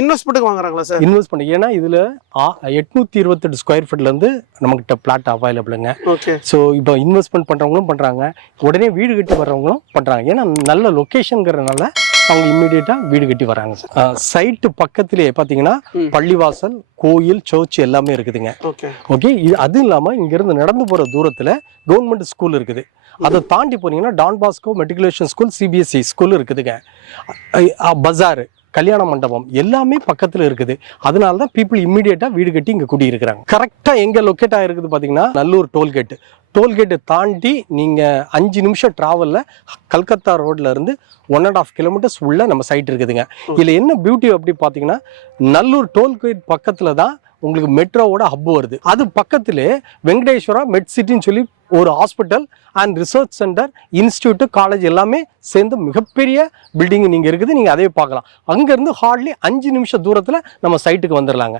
இன்வெஸ்ட்மெண்ட்டுக்கு வாங்குறாங்களா sir? Investment, ஏன்னா இதுல 828 square ஃபீட்ல இருந்து நம்மகிட்ட பிளாட் அவைலபிளுங்க. ஓகே. ஸோ இப்போ இன்வெஸ்ட்மெண்ட் பண்றவங்களும் பண்றாங்க, உடனே வீடு கட்டி வர்றவங்களும் பண்றாங்க. ஏன்னா நல்ல லொகேஷன்ங்கிறதுனால அவங்க இம்மிடியேட்டா வீடு கட்டி வராங்க. சைட்டு பக்கத்திலேயே பாத்தீங்கன்னா பள்ளிவாசல், கோயில், சர்ச் எல்லாமே இருக்குதுங்க. ஓகே. அது இல்லாம இங்க இருந்து நடந்து போற தூரத்துல கவர்மெண்ட் ஸ்கூல் இருக்குது. அதை தாண்டி போனீங்கன்னா Don Bosco matriculation school, CBSE school இருக்குதுங்க. பஜார், கல்யாண மண்டபம் எல்லாமே பக்கத்துல இருக்குது. அதனால தான் பீப்புள் இம்மிடியேட்டா வீடு கட்டி இங்க குடி இருக்கிறாங்க. கரெக்டா எங்க லொக்கேட் ஆயிருக்குது பாத்தீங்கன்னா நல்லூர் டோல்கேட். டோல்கேட்டை தாண்டி நீங்க 5 நிமிஷம் டிராவல்ல கல்கத்தா ரோட்ல இருந்து 1.5 கிலோமீட்டர்ஸ் உள்ள நம்ம சைட் இருக்குதுங்க. இதுல என்ன பியூட்டி அப்படி பாத்தீங்கன்னா, நல்லூர் டோல்கேட் பக்கத்துல தான் உங்களுக்கு மெட்ரோவோட ஹப் வருது. அது பக்கத்திலே வெங்கடேஸ்வரா மெட் சிட்டின்னு சொல்லி ஒரு hospital and research centre, institute, college எல்லாமே சேர்ந்து மிகப்பெரிய பில்டிங் நீங்க இருக்குது. நீங்க அதே பார்க்கலாம். அங்க இருந்து ஹார்ட்லி 5 நிமிஷம் தூரத்துல நம்ம சைட்டுக்கு வந்துடலாங்க.